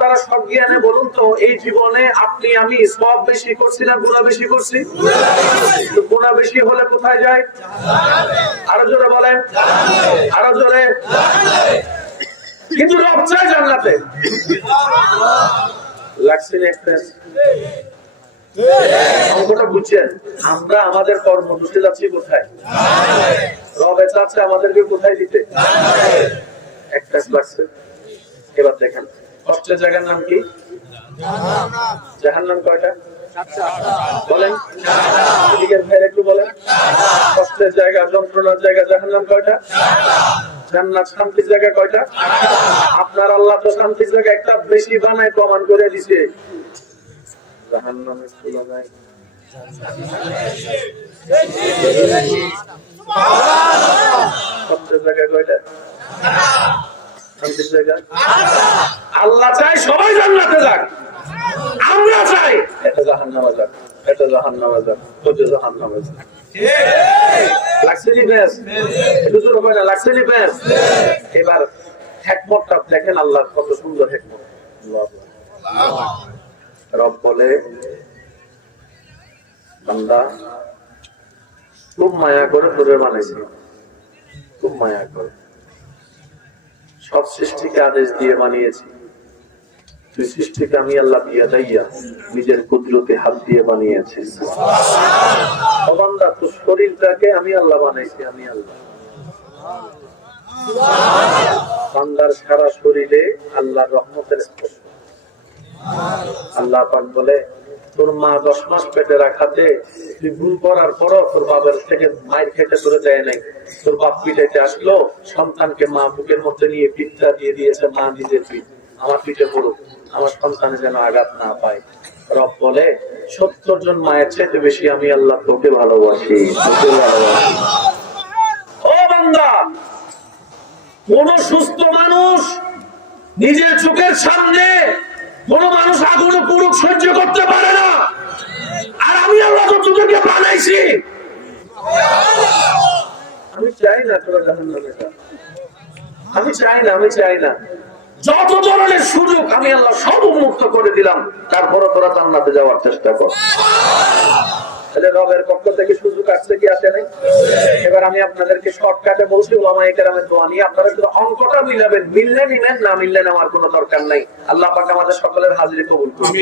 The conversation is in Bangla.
আপনারা সজ্ঞানে বলুন তো, এই জীবনে আপনি আমি সব বেশি করছি না গুনাহ বেশি করছি? গুনাহ বেশি হলে কোথায় যায়? আরো জোরে বলেন, আরো জোরে। কিন্তু রব চায় জান্নাতে। লাগছে অঙ্কটা বুঝছেন? আমরা আমাদের কর্ম বুঝতে যাচ্ছি কোথায়? রবে চাচ্ছে আমাদেরকে কোথায় দিতে? একটা লাগছে। এবার দেখেন কষ্টের জায়গার নাম কি? জাহান্নাম। কয়টা বলেন? ভাইয়ের একটু বলেন। কষ্টের জায়গা, যন্ত্রণার জায়গা জাহান্নাম কয়টা? জান্নাত শান্তির জায়গা কয়টা? আপনার আল্লাহ তো শান্তির জায়গা একটা বেশি বানায় প্রমাণ করে দিছে। জাহান্নামের তুলনায় কষ্টের জায়গা কয়টা? শান্তির জায়গা। আল্লাহ চাই সবাই জান্নাতে যাক, আমরা চাই এটা জাহান্নামে যাক, এটা জাহান্নামে যাক, ওটা জাহান্নামে যাক। এবার হিকমতটা দেখেন, আল্লাহ কত সুন্দর হিকমত। রব বলে, বান্দা খুব মায়া করে তোরে বানাইছি, খুব মায়া করে সব সৃষ্টিকে আদেশ দিয়ে বানিয়েছি। তুই সৃষ্টিকে আমি আল্লাহ দিয়া দাইয়া নিজের কুদরতে হাত দিয়ে বানিয়েছিস। বান্দা তোর শরীরটাকে আমি আল্লাহ বানাইছি, আমি আল্লাহ। বান্দার সারা শরীরে আল্লাহর রহমতের স্পর্শ। আল্লাহ পাক বলে, তোর মা 10 মাস পেটে রাখাতে তুই ভুল করার পরও তোর বাবার থেকে মায়ের খেতে তোরে দেয় নাই। তোর বাপ পিঠাইতে আসলো, সন্তানকে মা বুকের মধ্যে নিয়ে পিঠটা দিয়ে দিয়েছে, মা নিজের পিঠ আমার পিঠে পড়ুক, আমার সন্তানে যেন আঘাত না পায়। রব বলে, 70 জন মায়ের চাইতে বেশি আমি আল্লাহ তোকে ভালোবাসি, তোকে ভালোবাসি। ও বান্দা, কোন সুস্থ মানুষ নিজের চোখের সামনে কোন মানুষ আগুন পুরুষ সহ্য করতে পারে না, আর আমি আল্লাহ তোদেরকে বানাইছি। আমি চাই না তোরা জাহান্নামে যা, আমি চাই না, আমি চাই না। যত ধরনের সুযোগ আমি আল্লাহ সব উন্মুক্ত করে দিলাম, তারপরে তোরা জান্নাতে যাওয়ার চেষ্টা কর। রবের পক্ষ থেকে সুযোগ আসছে কি আসে নাই? এবার আমি আপনাদেরকে শর্টকাটে বলছি, ওলামায়ে কেরামের দোয়া নিয়ে আপনারা শুধু অঙ্কটা মিলাবেন, মিললে নিলেন, না মিললেন আমার কোনো দরকার নাই। আল্লাহ পাক আমাদের সকলের হাজিরি কবুল করুন।